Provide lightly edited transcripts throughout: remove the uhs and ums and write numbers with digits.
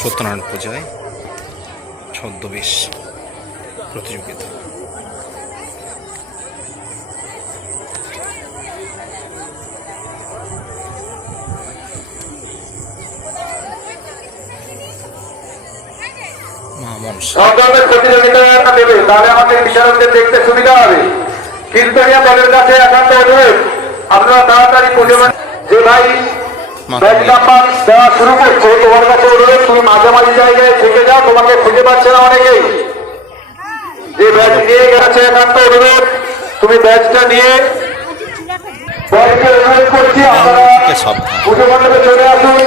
সত্যনারায়ণ পূজায় ছদ্মবেশ প্রতিযোগিতা। প্রতিযোগিতা দেবে, তাহলে আমাদের বিচারকদের দেখতে সুবিধা হবে। কীর্তনিয়া দলের কাছে একান্ত অনুরোধ, আপনারা তাড়াতাড়ি পুজো যে ভাই ব্যাচ নাম্বার দেওয়া শুরু করছে, তোমার কাছে অনুরোধ তুমি মাঝামাঝি জায়গায় থেকে যাও, তোমাকে খুঁজে পাচ্ছে না অনেকেই। যে ব্যাচ নিয়ে গেছে একান্ত অনুরোধ তুমি ব্যাচটা নিয়ে অনুরোধ করছি আপনারা পুজো মণ্ডপে চলে আসুন।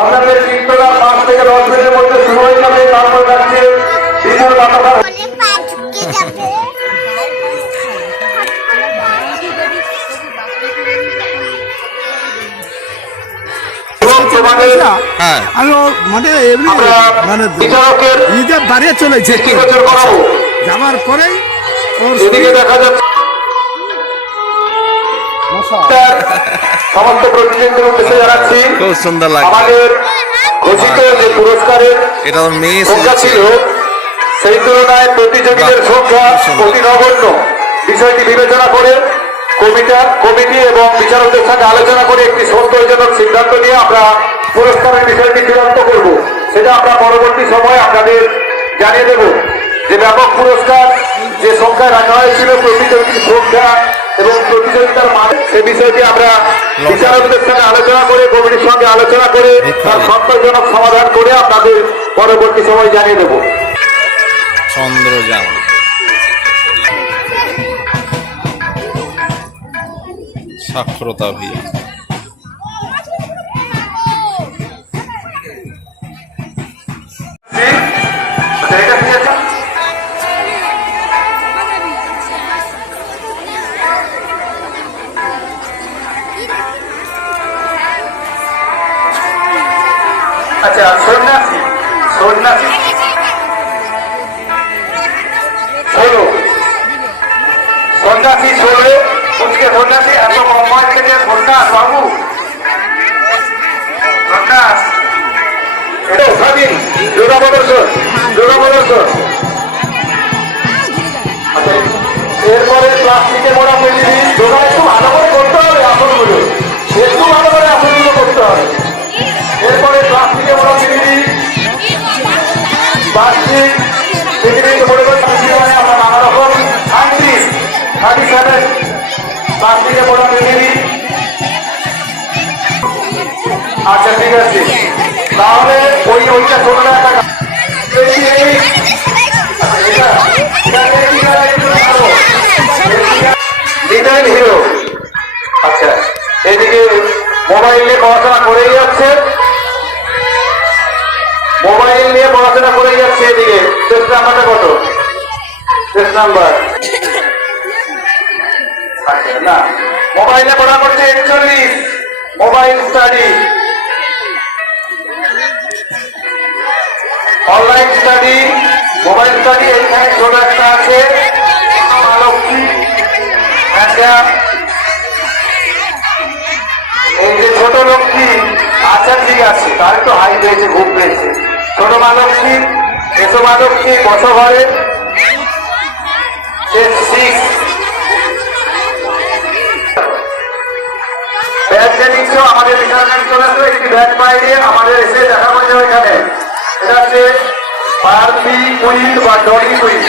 আপনাদের কীর্তনা 5 থেকে 10 মিনিটের মধ্যে শুরু হয়ে যাবে। তারপর যাচ্ছে বিপুল বাতাস। আমি মানে এমনি মানে নিজের দাঁড়িয়ে চলেছে যাওয়ার পরেই দেখা যাচ্ছে সমস্ত প্রতিনিধিদের উদ্দেশ্যে জানাচ্ছি খুব সুন্দর লাগে। আমাদের ঘোষিত যে পুরস্কারের এটা মেয়ে সংখ্যা ছিল সেই তুলনায় প্রতিযোগীদের সংখ্যা অতি নগণ্য। বিষয়টি বিবেচনা করে কমিটি এবং বিচারকদের সাথে আলোচনা করে একটি সন্তোষজনক সিদ্ধান্ত নিয়ে আমরা পুরস্কারের বিষয়টি চূড়ান্ত করব। সেটা আমরা পরবর্তী সময়ে আপনাদের জানিয়ে দেব। যে ব্যাপক পুরস্কার যে সংখ্যায় রাখা হয়েছিল, প্রতিযোগীর সংখ্যা এবং প্রতিযোগিতার মান, সে বিষয়টি আমরা বিচারকদের সঙ্গে আলোচনা করে কমিটির সঙ্গে আলোচনা করে তার সন্তোষজনক সমাধান করে আপনাদের পরবর্তী সময় জানিয়ে দেব। চন্দ্রযান সাক্ষরতা অভিযান। আচ্ছা, সন্ন্যাসী সন্ন্যাসী ষোলো উচকে সন্ন্যাসী এত কমায় থেকে সন্ন্যাস বাবু সন্ন্যাস এটা স্বাধীন যোগা প্রদর্শন। আচ্ছা, এরপরে প্লাস্টিকে মোড়া তৈরি যোগা একটু ভালো করে করতে হবে, আসনগুলো একটু ভালো করে আসনগুলো করতে হবে। এরপরে প্লাস্টিকে মোড়া তৈরি প্লাস্টিক পৃথিবীতে মনে করি আমরা নানা রকম 37 প্লাস্টিকে মোড়া তৈরি। আচ্ছা ঠিক আছে, তাহলে ওইটা 16 টাকা। হিরো। আচ্ছা, এদিকে মোবাইল নিয়ে পড়াশোনা করেই যাচ্ছে, এদিকে টেস্ট নাম্বারটা কত? টেস্ট নাম্বার না, মোবাইলে পড়া করছে 41। Mobile study, online study, mobile study. এইখানে ছোট একটা আছে এই যে ছোট লক্ষ্মী। আচ্ছা ঠিক আছে, তার একটু হাই পেয়েছে, ঘুম পেয়েছে। ছোট মা লক্ষ্মী, এসো মা লক্ষ্মী, বসো ঘরে। ব্যাগ যে নিচ্ছ আমাদের এখানে চলে আসো, একটি ব্যাগ পাইলে আমাদের এসে দেখা করছে ওইখানে। এটা হচ্ছে বারবি কুইন বা ডলি কুইন।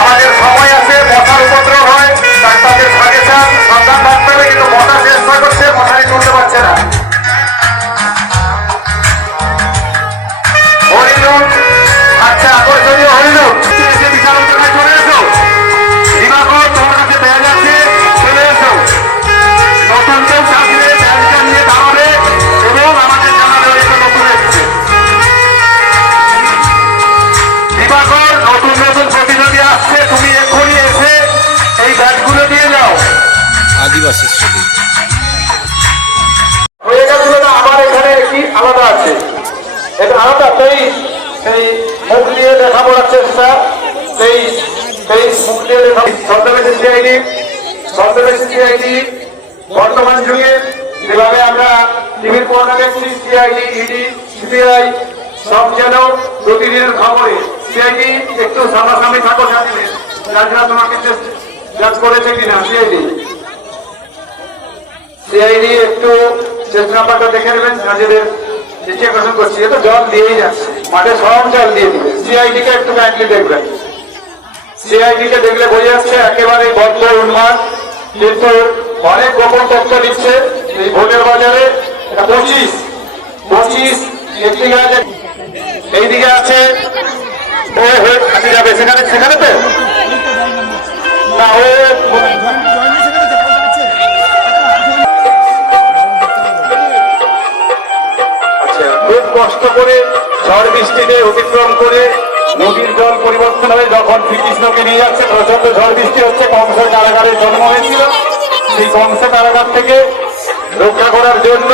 আমাদের সময় আছে, মশার উপদ্রব হয়, ডাক্তারদের সাজেশন সন্ধান থাকতে হবে, কিন্তু মশা চেষ্টা করছে, মশারি তুলতে পারছে না। হরিলোক, আচ্ছা আকর্ষণীয় হরিলোক এসে বিশাল উদ্যোগে চলে এসো। দিবাকর তোমার কাছে ব্যাগ আছে, চলে এসো। নতুন কেউ থাকলে ব্যাগটা নিয়ে দাঁড়াবে এবং আমাদের জানাবে এটা নতুন এসছে। দিবাকর, নতুন প্রতিযোগী আসছে, তুমি এক্ষুনি এসে এই ব্যাগগুলো দিয়ে যাও। আদিবাসী স্মৃতি হয়ে গেছিল না, আবার এখানে কি আলাদা আছে, এটা আলাদা। সেই মুখ দিয়ে লেখাপড়ার চেষ্টা, সেই মুখ দিয়ে লেখা ছদ্মবেশী সিআইডি বর্তমান যুগে যেভাবে আমরা টিভির পর্দা দেখছি সিআইডি, ইডি, সিবিআই সব যেন প্রতিদিনের খবরে সিআইডি একটু সামনাসামনি থাকো জানিয়ে যারা তোমাকে জাজ করেছে কিনা সিআইডি একটু চেষ্টাপাটা দেখে নেবেন সাজেদের দৃষ্টি আকর্ষণ করছি। এ তো জল দিয়েই যাচ্ছে, মাঠে সব জল দিয়ে দিবে। সিআইডি কে একটু কাইন্ডলি দেখবেন। সিআইডি কে দেখলে বোঝা যাচ্ছে একেবারে বদ্ধ উন্মাদ, কিন্তু অনেক গোপন তথ্য দিচ্ছে। এই ভোটের বাজারে 25 একদিকে আছে, এইদিকে আছে ও আছে যাবে সেখানে সেখানে তো না ও খুব কষ্ট করে ঝড় বৃষ্টিতে অতিক্রম করে নদীর জল পরিবর্তন হয়ে যখন শ্রীকৃষ্ণকে নিয়ে যাচ্ছে, প্রচন্ড ঝড় বৃষ্টি হচ্ছে। কংসের কারাগারে জন্ম হয়েছিল, সেই কংস কারাগার থেকে রক্ষা করার জন্য